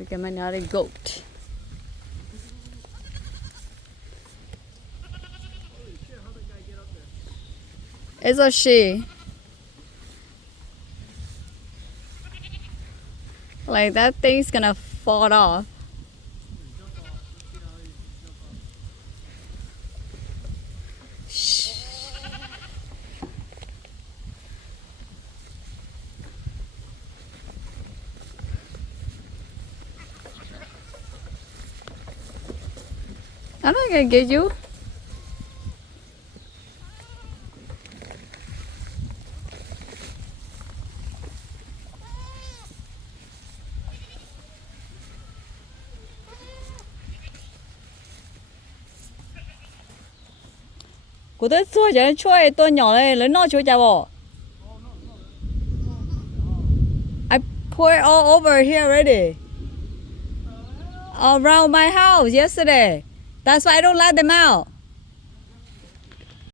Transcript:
Look at another goat. It's a she. Like that thing's gonna fall off. Shh. I'm not gonna get you. Cô tới xua cho nó chơi tôi nhỏ này lớn nó chơi chả bỏ. I put it all over here already. Around my house yesterday. That's why I don't let them out.